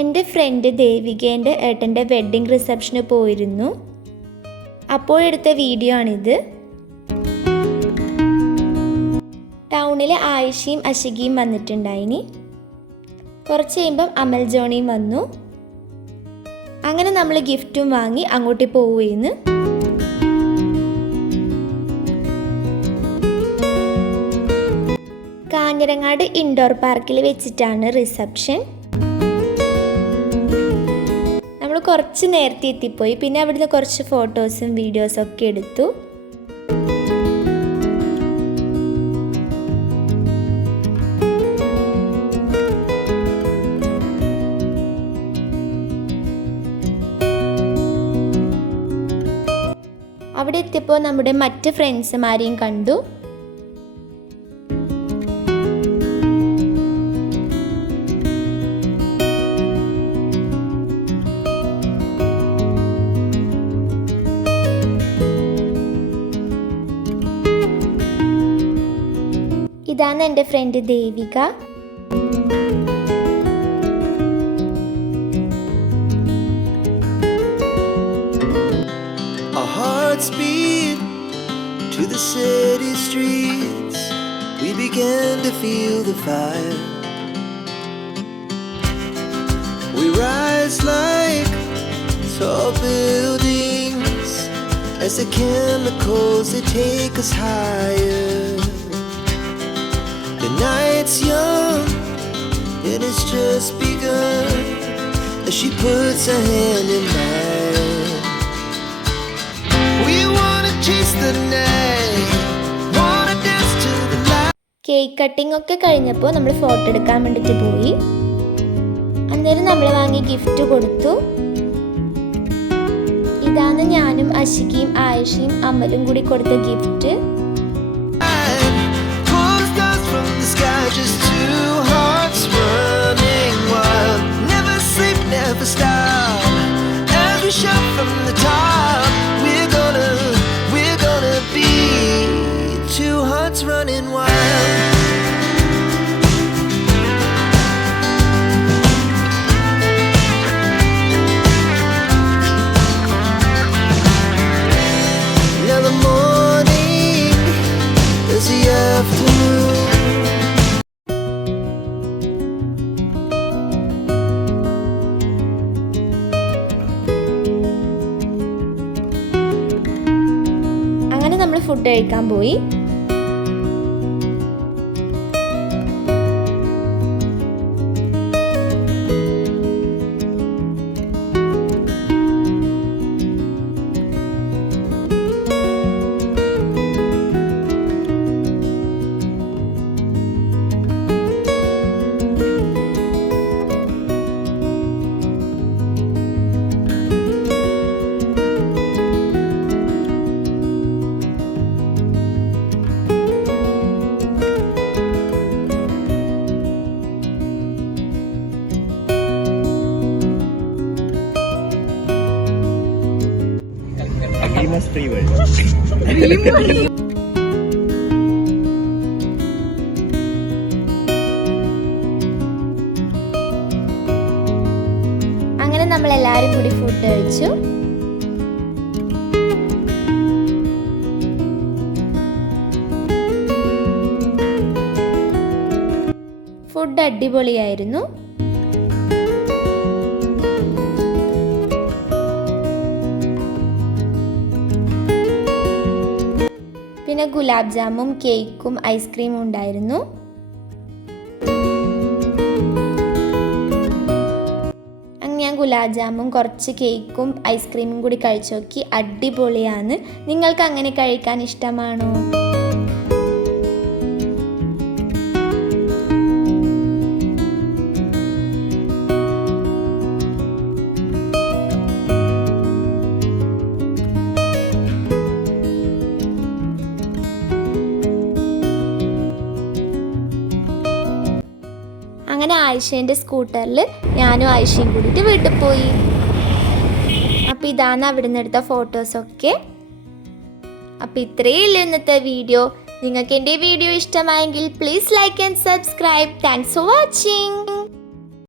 എൻ്റെ ഫ്രണ്ട് ദേവികേൻ്റെ ഏട്ടൻ്റെ വെഡ്ഡിങ് റിസപ്ഷന് പോയിരുന്നു. അപ്പോഴെടുത്ത വീഡിയോ ആണിത്. ടൗണിൽ ആയിഷയും അഷികയും വന്നിട്ടുണ്ടായിനി. കുറച്ച് കഴിയുമ്പം അമൽ ജോണിയും വന്നു. അങ്ങനെ നമ്മൾ ഗിഫ്റ്റും വാങ്ങി അങ്ങോട്ട് പോവുകയെന്ന്. കാഞ്ഞിരങ്ങാട് ഇൻഡോർ പാർക്കിൽ വെച്ചിട്ടാണ് റിസപ്ഷൻ. നമ്മൾ കുറച്ച് നേരത്തെ എത്തിപ്പോയി. പിന്നെ അവിടുന്ന് കുറച്ച് ഫോട്ടോസും വീഡിയോസും ഒക്കെ എടുത്തു. അവിടെ എത്തിയപ്പോൾ നമ്മുടെ മറ്റ് ഫ്രണ്ട്സുമാരെയും കണ്ടു. ഇതാണ് എൻ്റെ friend Devika. Our hearts beat to the city streets. We began to feel the fire. We rise like tall buildings as the chemicals they take us higher. The night's young and it's just begun as she puts her hand in mine. We wanna chase the night, wanna dance to the light. Cake cutting ഒക്കെ കഴിഞ്ഞപ്പോൾ നമ്മൾ photo എടുക്കാൻ വേണ്ടിയിട്ട് പോയി. അന്നേരം നമ്മൾ വാങ്ങിയ gift കൊടുത്തു. ഇതാണ് ഞാനും അഷികയും ആയിഷയും അമലും കൂടി കൊടുത്ത gift. Just two hearts running wild, never sleep, never stop. As we shout from the top, we're gonna be two hearts running wild. Now the morning is the afternoon. നമ്മൾ ഫുഡ് കഴിക്കാൻ പോയി. Free world. അങ്ങനെ നമ്മൾ എല്ലാവരും കൂടി food കഴിച്ചു. Food അടിപൊളിയായിരുന്നു. പിന്നെ ഗുലാബ് ജാമും കേക്കും ഐസ്ക്രീമും ഉണ്ടായിരുന്നു. അങ്ങനെ ഞാൻ ഗുലാബ് ജാമും കുറച്ച് കേക്കും ഐസ്ക്രീമും കൂടി കഴിച്ചു നോക്കി. അടിപൊളിയാണ്. നിങ്ങൾക്ക് അങ്ങനെ കഴിക്കാൻ ഇഷ്ടമാണോ? അങ്ങനെ ആയിഷേൻ്റെ സ്കൂട്ടറിൽ ഞാനും ആയിഷയും കൂടിയിട്ട് വീട്ടിൽ പോയി. അപ്പോൾ ഇതാണ് അവിടെ നിന്ന് എടുത്ത ഫോട്ടോസൊക്കെ. അപ്പോൾ ഇത്രയേ ഉള്ളൂ ഇന്നത്തെ വീഡിയോ. നിങ്ങൾക്ക് എൻ്റെ വീഡിയോ ഇഷ്ടമായെങ്കിൽ please like and subscribe. Thanks for watching.